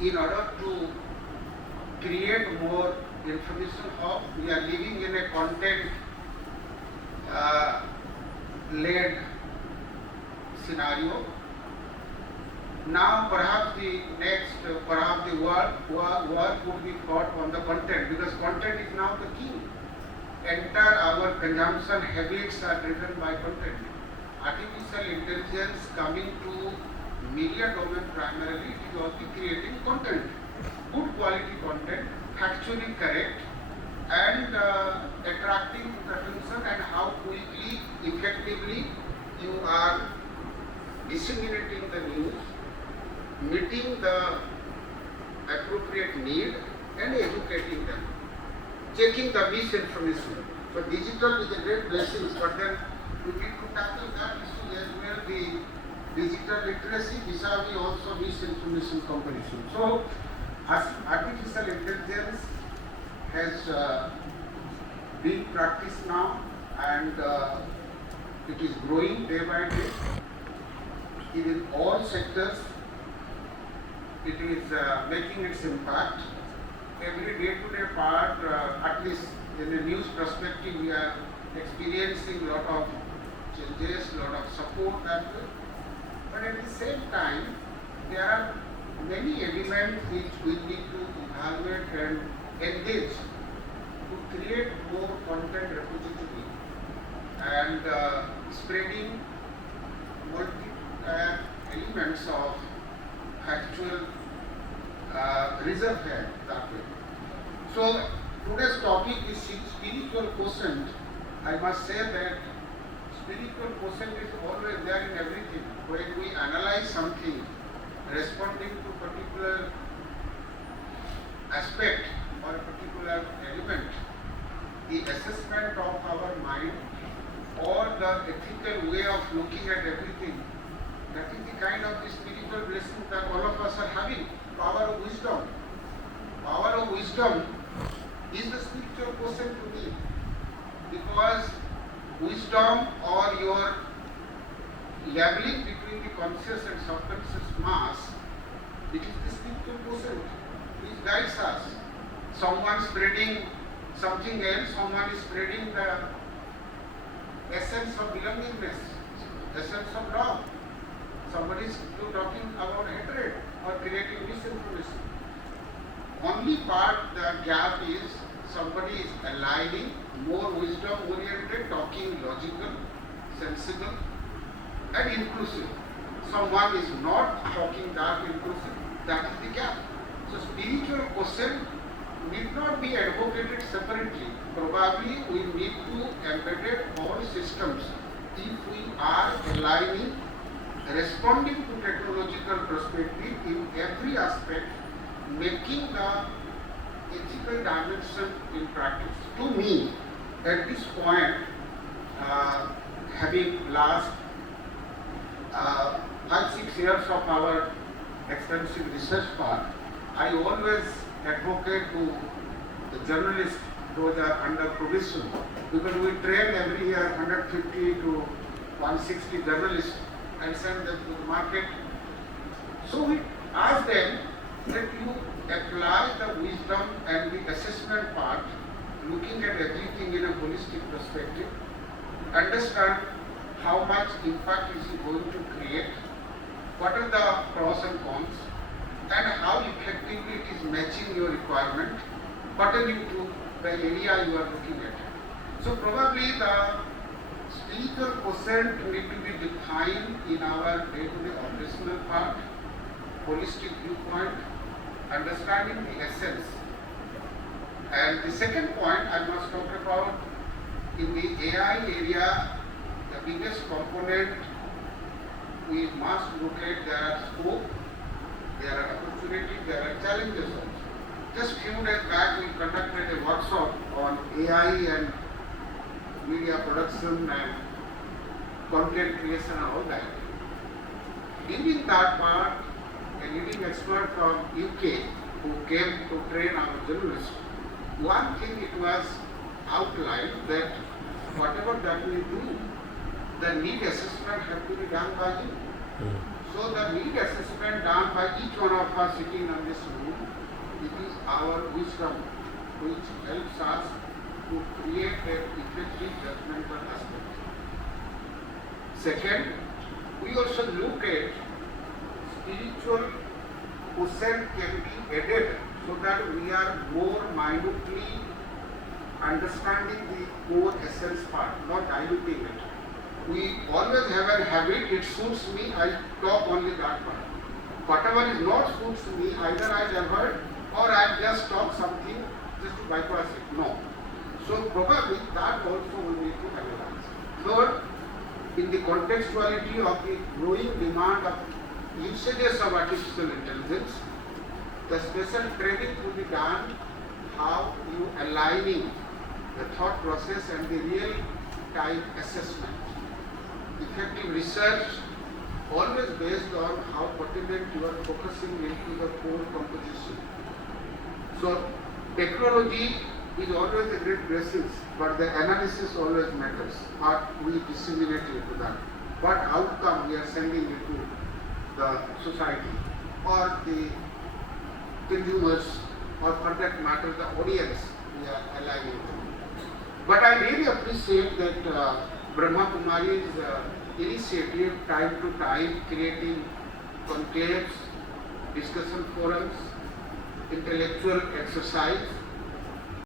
in order to create more information hub. We are living in a content led scenario. Now perhaps the next, perhaps the work would be fought on the content, because content is now the key. Entire our consumption habits are driven by content. Artificial intelligence coming to media domain primarily, it is also creating content, good quality content, factually correct, and attracting attention, and how quickly, effectively you are disseminating the news, meeting the appropriate need and educating them, checking the misinformation. So digital is a great blessing, but then we need to tackle that issue as well, the digital literacy vis-a-vis also misinformation comparison. So artificial intelligence has been practiced now, and it is growing day by day. In all sectors, it is making its impact. Every day-to-day part, at least in the news perspective, we are experiencing a lot of changes, a lot of support that way. But at the same time, there are many elements which we need to evaluate and engage to create more content repository and spreading elements of actual reserve that way. So today's topic is spiritual quotient. I must say that spiritual quotient is always there in everything. When we analyze something, responding to particular aspect or a particular element, the assessment of our mind or the ethical way of looking at everything, that is the kind of the spiritual blessing that all of us are having. Power of wisdom. Power of wisdom is the spiritual quotient to me, because wisdom or your labeling between the conscious and subconscious mass, it is the spiritual quotient which guides us. Someone spreading something else, someone is spreading the essence of belongingness, essence of love. Somebody is talking about hatred or creating misinformation. Only part the gap is somebody is aligning, more wisdom oriented, talking logical, sensible and inclusive. Someone is not talking that inclusive, that is the gap. So spiritual quotient need not be advocated separately. Probably we need to embed all systems if we are aligning, responding to technological perspective in every aspect, making the ethical dimension in practice. To me, at this point, having last 5-6 years of our extensive research part, I always advocate to the journalists, those are under probation, because we train every year 150 to 160 journalists and send them to the market. So we ask them that you apply the wisdom and the assessment part, looking at everything in a holistic perspective, understand how much impact is it going to create, what are the pros and cons, and how effectively it is matching your requirement pertaining to the area you are looking at. So probably the spiritual quotient need to be defined in our day-to-day operational part, holistic viewpoint, understanding the essence. And the second point I must talk about, in the AI area, the biggest component we must look at, there are scope, there are opportunities, there are challenges also. Just few days back we conducted a workshop on AI and media production and content creation and all that. During that part, a leading expert from UK who came to train our journalists, one thing it was outlined that whatever that we do, the need assessment have to be done by you. So the need assessment done by each one of us sitting in this room, it is our wisdom which helps us to create an effective judgmental aspect. Second, we also look at spiritual quotient can be added so that we are more minutely understanding the core essence part, not diluting it. We always have a habit, it suits me, I talk only that part. Whatever is not suits me, either I avoid or I just talk something just to bypass it. No. So probably that also we need to analyze. Third, in the contextuality of the growing demand of usages of artificial intelligence, the special training to be done how you aligning the thought process and the real time assessment. Effective research always based on how pertinent you are focusing into the core composition. So technology is always a great blessing, but the analysis always matters. What we disseminate into that, what outcome we are sending into the society or the consumers, or for that matter the audience we are aligning them. But I really appreciate that Brahma Kumari's initiative time to time creating conclaves, discussion forums, intellectual exercise,